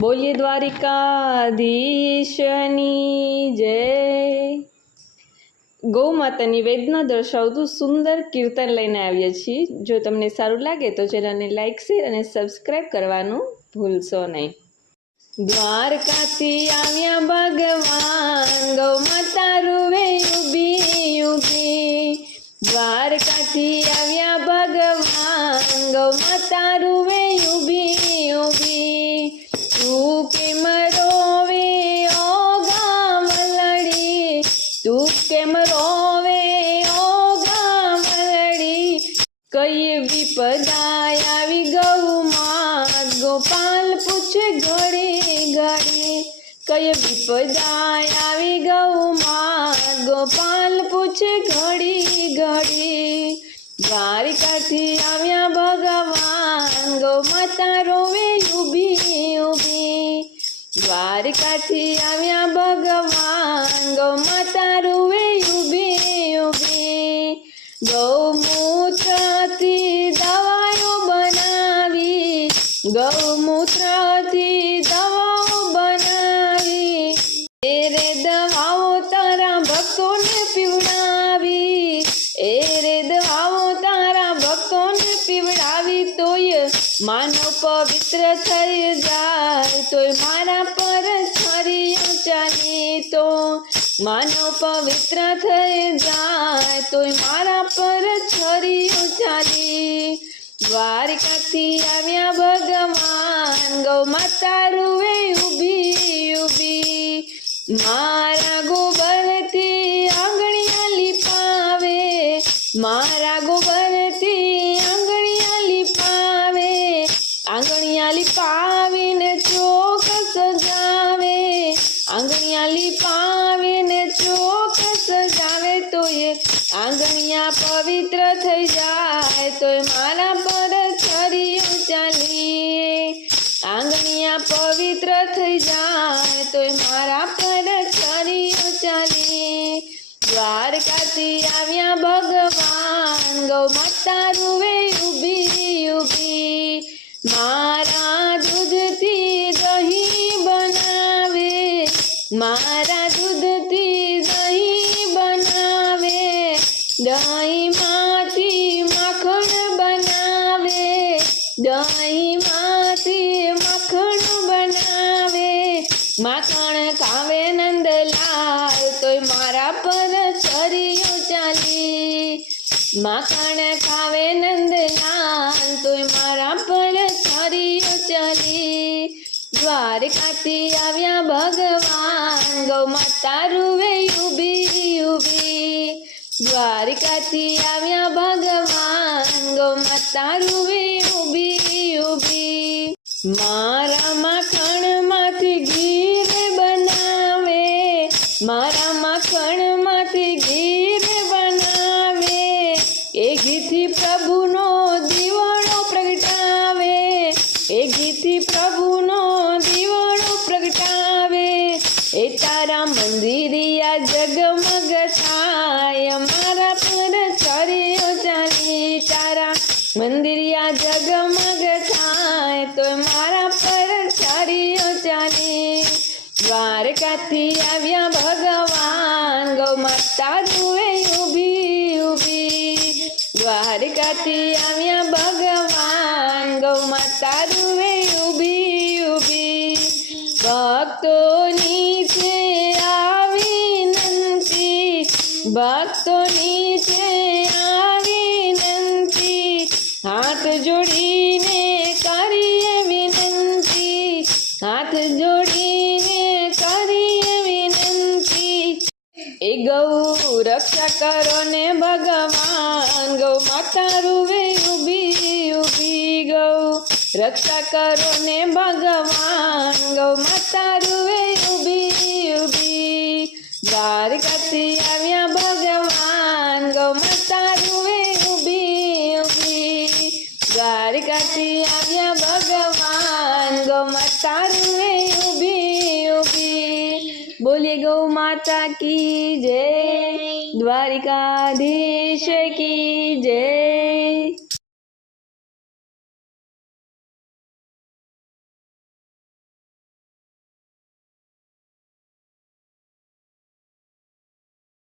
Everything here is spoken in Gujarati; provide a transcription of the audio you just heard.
બોલીએ દ્વારિકાધીશની જય। ગૌ માતાની વેદના દર્શાવતું સુંદર કીર્તન લઈને આવ્યા છીએ। જો તમને સારું લાગે તો ચેનલને લાઈક, શેર અને સબસ્ક્રાઈબ કરવાનું ભૂલશો નહીં। દ્વારકાથી આવ્યા ભગવાન, ગૌ માતા રૂવે ઊભી ઊભી। દ્વારકાથી આવ્યા ભગવાન, ગૌ માતા રૂવે ઊભી ઊભી। તું કેમ રોવે ઓ ગામલડી, તું કેમ રોવે ઓ ગામલડી। કઈ વિપદાય આવી ગૌમાં, ગોપાલ પૂછે ઘડી ઘડી। કઈ વિપદાય આવી ગૌમાં, ગોપાલ પૂછે ઘડી ઘડી। દ્વારિકાથી આવ્યા ભગવાન, ગૌ માતા રોવે ઊભી ઊભી। દ્વારિકાથી આવ્યા ભગવાન, ગૌ માતા રોવે ઊભી ઊભી। ગૌમૂત્રથી દવાઓ બનાવી, ગૌમૂત્રથી દવાઓ બનાવી। એ રે દવાઓ તારા ભક્તોને પીવડાવી, એ રે દવાઓ તારા ભક્તોને પીવડાવી। તોય માનવ પવિત્ર થઈ જાય, તોય મારા પર છરીઓ ચાલી। તો માનવ પવિત્ર થઈ જાય, તોય મારા પર છરીઓ ચાલી। દ્વારિકાથી આવ્યા ભગવાન, ગૌ માતા રૂવે ઊભી ઊભી। મારા ગોબરથી આંગણિયા લીપાવે, મારા ગોબરથી આંગણિયા લીપાવે। આંગણિયા લીપાવીને ચોક સજાવે, આંગણિયા લીપાવીને ચોક સજાવે। તોય આંગણિયા પવિત્ર થઈ જાય, તોય મારા પર છરીઓ ચાલી। આંગણિયા પવિત્ર થઈ જાય, તોય મારા પર છરીઓ ચાલી। દ્વારકાથી આવ્યા ભગવાન, ગૌ માતા રૂવે ઊભી ઊભી। મારા દૂધથી દહીં બનાવે, મારા દૂધથી દહીં બનાવે। દહીંમાંથી માખણ બનાવે, દહીંમાંથી માખણ બનાવે। માખણ ખાવે નંદલાલ, તોય મારા પર છરીઓ ચાલી। માખણ ખાવે નંદલાલ, તોય મારા પર છરીઓ ચાલી। દ્વારકાથી આવ્યા ભગવાન, ગૌ માતા રૂવે ઊભી ઊભી। દ્વારકાથી આવ્યા ભગવાન, ગૌ માતા રૂવે ઊભી ઊભી। મારા માખણમાંથી ઘી રે બનાવે, મારા માખણમાંથી ઘી રે બનાવે। એ ઘીથી પ્રભુનો દીવડો પ્રગટાવે, એ ઘીથી પ્રભુનો દીવડો પ્રગટાવે। એ તારા મંદિરિયા જગમગ થાય, મારા પર છરીઓ ચાલી। તારા મંદિરિયા જગમગ થાય, તોય મારા પર છરીઓ ચાલી। દ્વારકાથી આવ્યા ભગવાન, ગૌ માતા રૂવે ઊભી ઊભી। દ્વારકાથી આવ્યા ભગવાન, ગૌ માતા રૂવે ઊભી ઊભી। ભક્તોની છે આવી વિનંતી, ભક્તોની છે આવી વિનંતી। હાથ જોડીને કરીએ વિનંતી, હાથ જોડીને કરીએ વિનંતી। એ ગૌ રક્ષા કરો ને ભગવાન, ગૌ માતા રૂવે ઊભી ઊભી। ગૌ રક્ષા કરો ને ભગવાન, ગૌ માતા રૂવે ઊભી ઊભી। દ્વારકાથી આવ્યા ભગવાન, ગૌ માતા રૂવે ઊભી ઊભી। દ્વારકાથી આવ્યા ભગવાન, ગૌ માતા રૂવે ઊભી ઊભી। બોલીએ ગૌ માતા કી જય, દ્વારિકાધીશ કી જય।